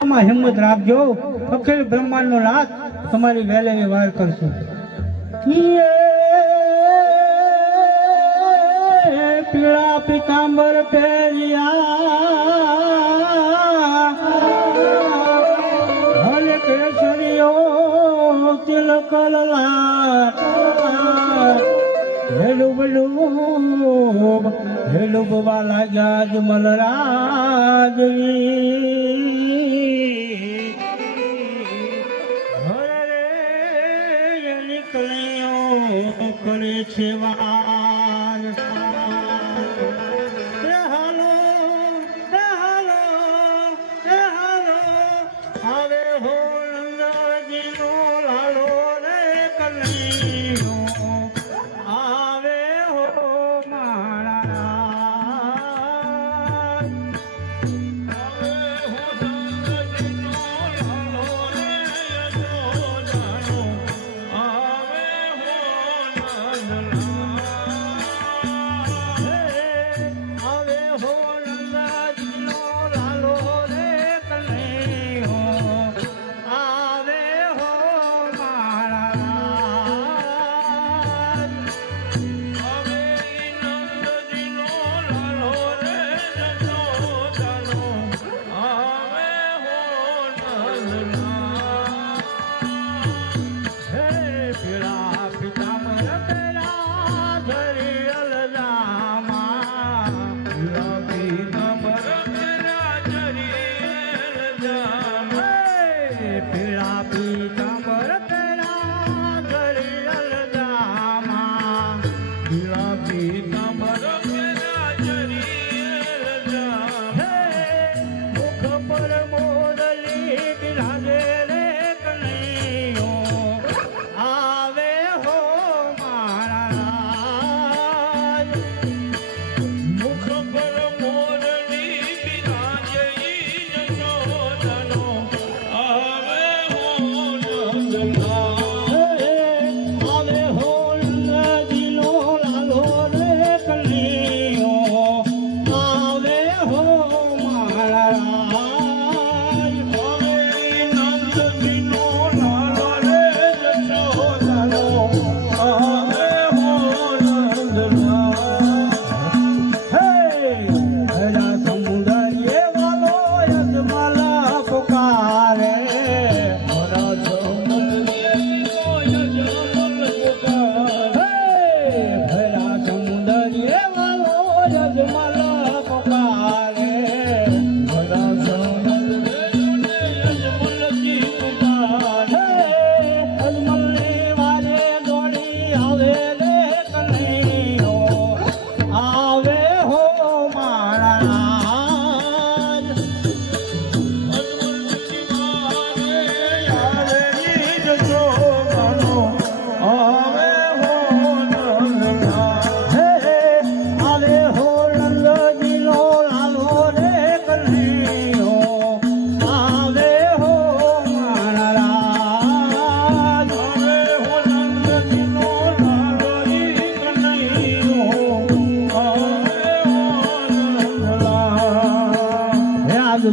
હિંમત રાખજો, અખિલ બ્રહ્માંડ નો નાથ તમારી વેલેની વાર કરશે. પીળા પીતાંબર પહેર્યા હલ કેસરીઓ તિલક લાટ હેલુબ વાલા જાજ મલરાજ કરે છે વાર. હાલો હવે હો નંદજીનો લાલો રે કનૈયો આવે હો મારા.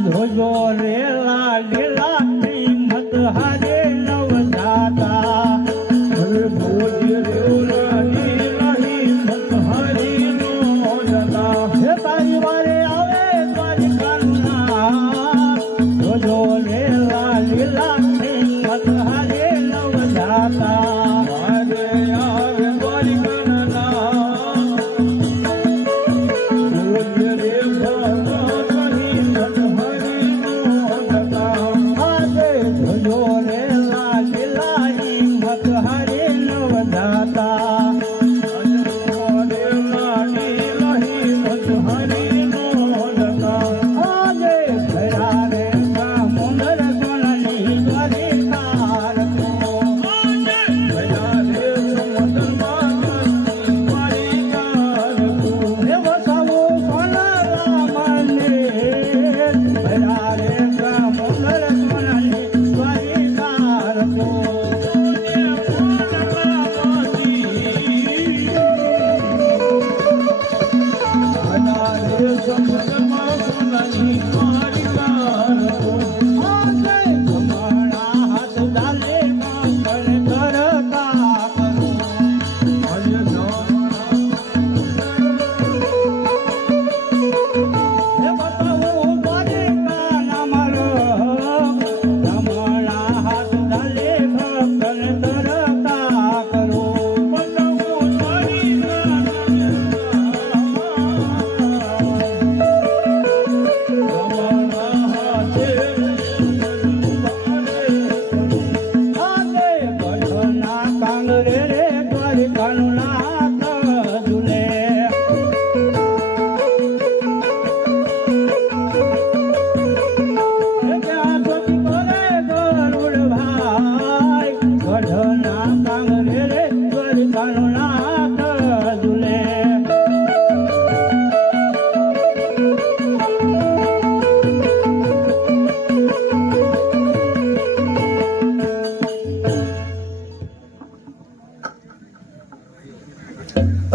ધોજો રે લાડેલા મત હારે નવ જાતા ભોજ રે લાડી મત હારી નો જતા. હે તારી વારે આવે તારી કરુણા ધોજો રે લાડેલા મત હારે નવ જાતા વારે આવે તારી કરુણા ભોજ રે હરે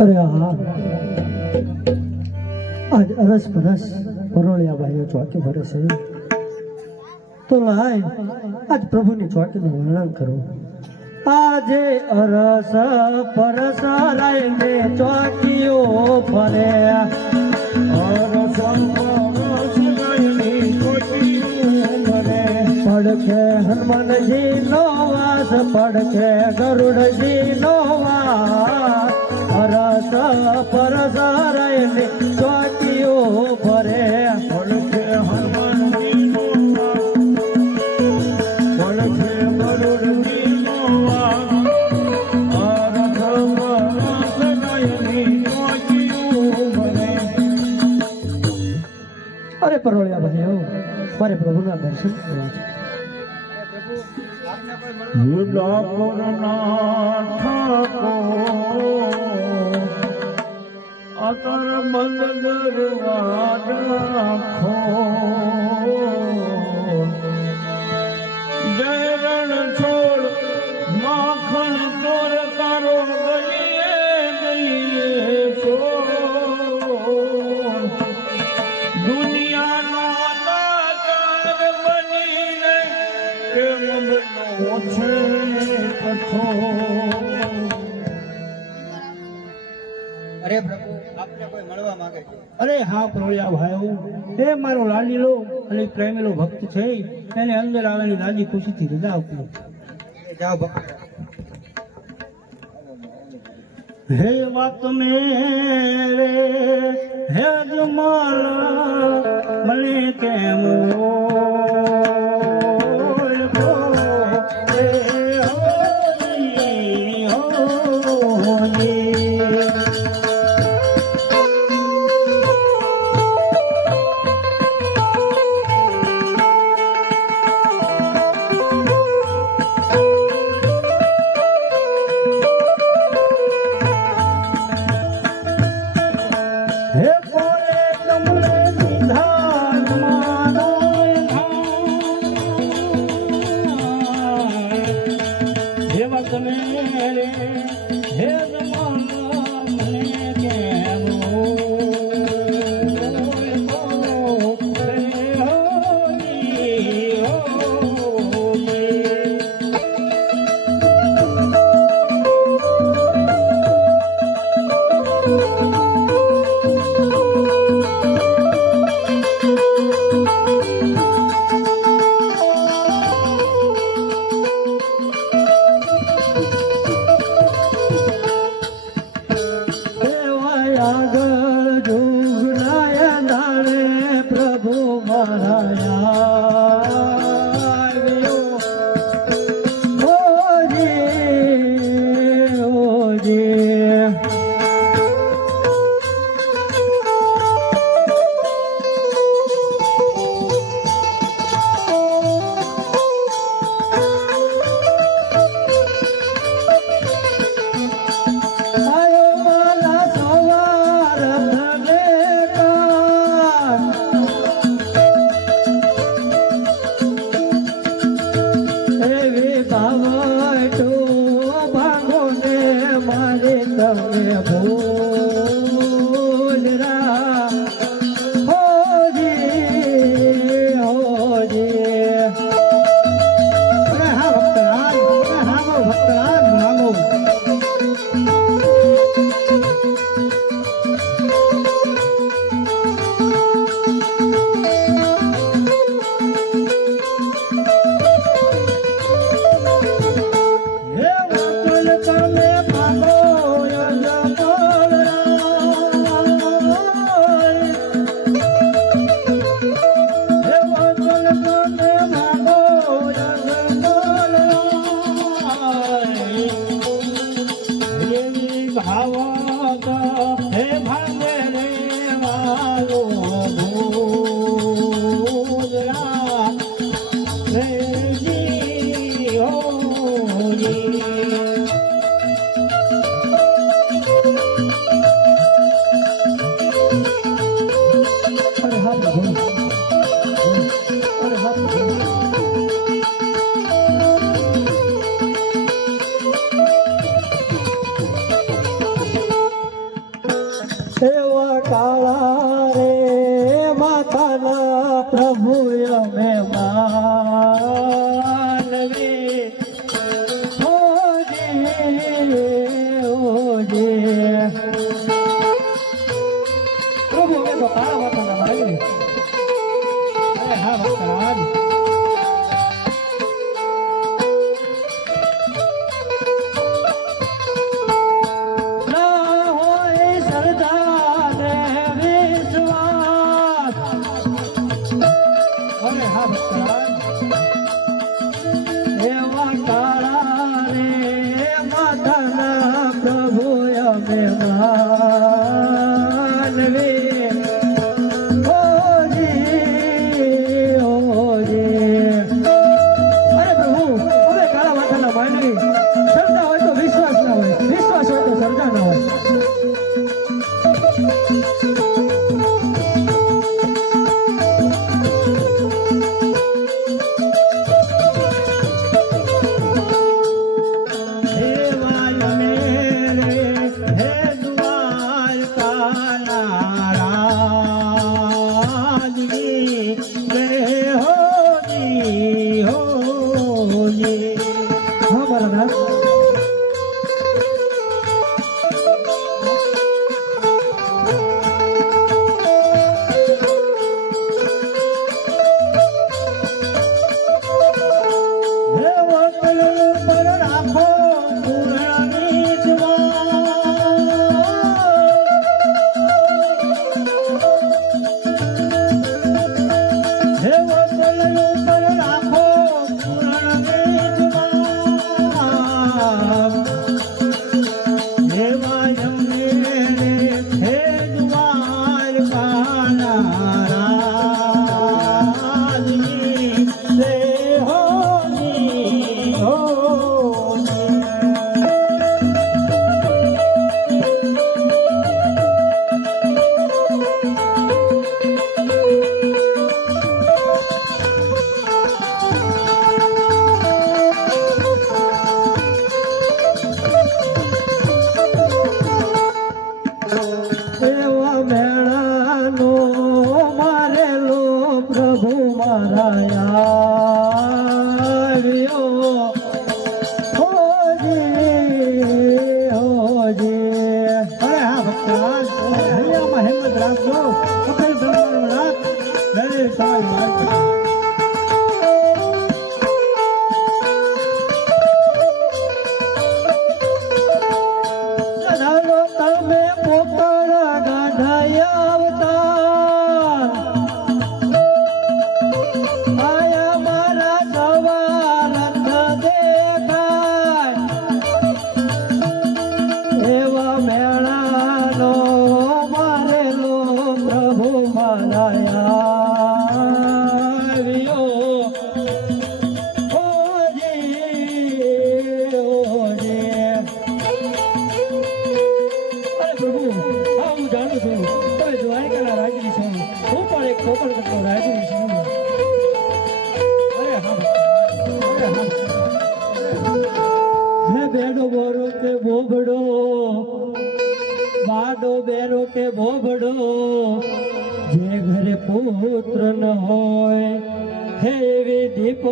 અરે હા, આજ અરસ પરસ પરોળિયા ભાઈઓ ચોકી ભરે છે, તો લાય આજ પ્રભુની ચોકીનું વર્ણન કરું. આજે અરસ પરસ લઈને ચોકીઓ ફરે, પડખે હનુમાનજી નો વાસ, પડખે ગરુડજી નો વાસ. અરસ પરસ લઈને ચોકીઓ ફરે, પડખે હનુમાનજી નો વાસ, પડખે ગરુડજી નો વાસ. અરસ પરસ લઈને ચોકીઓ ફરે. અરે પરોળિયા ભાઈઓ, મારે પ્રભુના દર્શન કરવા છે. અતર બંધ દરવાજા જયરણ છોડ માખણ ચોર તારો ગલીએ ગલીએ દુનિયાનો દાતાર બનીને કેમ બનો છે કઠોર. અરે પ્રભુ, આપને કોઈ મળવા માંગે છે. અરે હા પરોળિયા ભાઈઓ, એ મારો લાડીલો અને પ્રેમેલો ભક્ત છે, એને અંદર આવવાની દાદી ખુશીથી રજા આપી. જાઓ ભક્ત. હે વાત મેરે હે જમાલ મને કેમ ઓળખો? હે હોજી, હોજી. હે બોલે કમલે નિધાન મારો હે વાત મેરે હે જમાના મને કેમ ઓળખો? હે હોજી, હોજી. આગળ જોગનાયા નાણે પ્રભુ મારા ઓજી, ઓજી. આયો માલા સવાર ધનેતા, એવી બાવટો ભાગો ને મારે તમે ભૂલરા. હોજી, હોજી. અરે હા ભક્તરાજ, અરે હા મારો ભક્તરાજ માંગો. હે વાતલ તમે માંગો યજમાન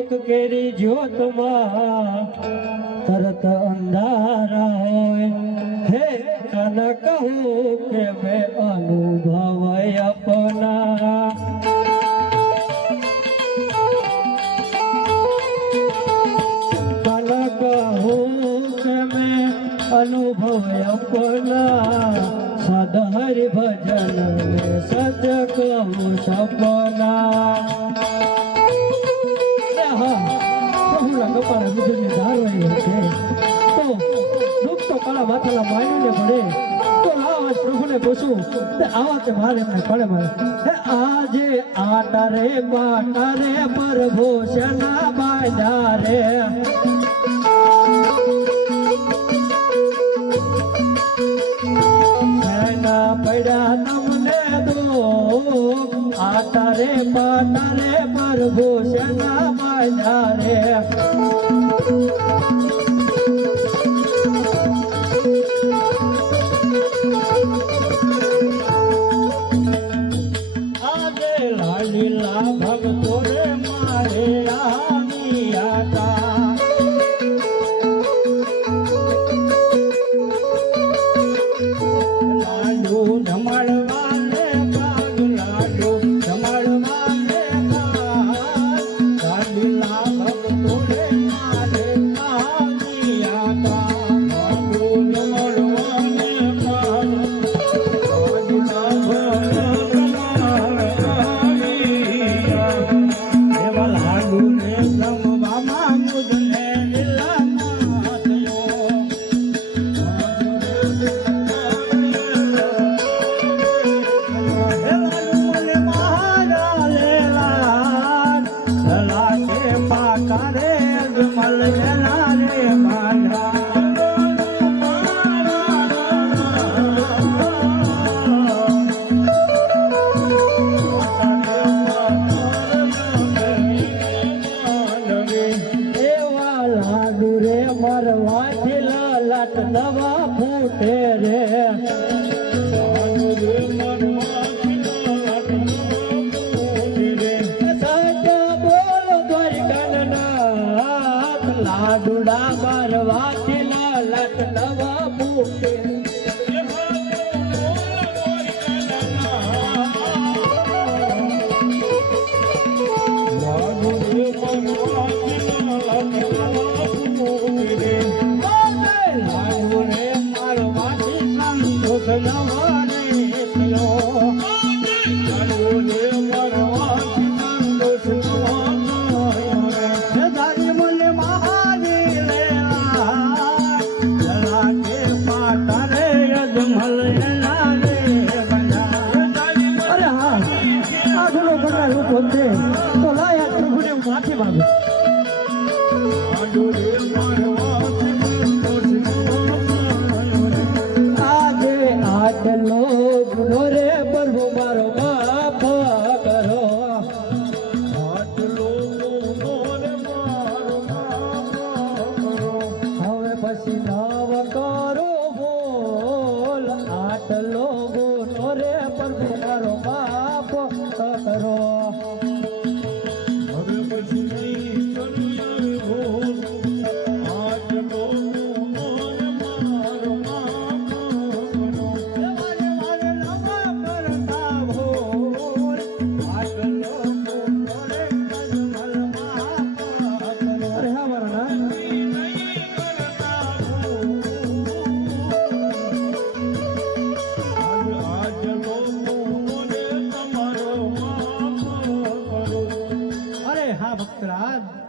એક કેરી જ્યોતમાં તરત અંધારા હોય હે કન કહું કે મેં અનુભવ અપના કન કહું કે મેં અનુભવ અપના સદ હરિ ભજન में सच कहूँ सपना પ્રભુના કપાળે વિજયની ધાર વહી હશે તો દુઃખ તો કાળા માથાના માનીને પડે તો લાવ આજ પ્રભુને પૂછું તે આવા તે મારે એમને પડે મારે હે આજે આટા રે બાટા રે પ્રભુ શેના બાંધા રે પડ્યા તમને દો આટા રે પાટા રે પ્રભુ શેના બાંધા રે આજે લાલીલા ભક્તો રે મારે આવી આટા નવા ફૂટે રે બોલો દ્વારિકાનાથ લાડુડા મારવા લાટ નવા ફૂટે તો લાયા પ્રભુને માફી માંગુ આજે આટલો ગુનો રે પ્રભુ મારો માફ કરો આટલો ગુનો રે મારો માફ કરો હવે પછી નવ કરો બોલ આટલો ગુનો રે પ્રભુ મારો માફ કરો ભક્તરાજ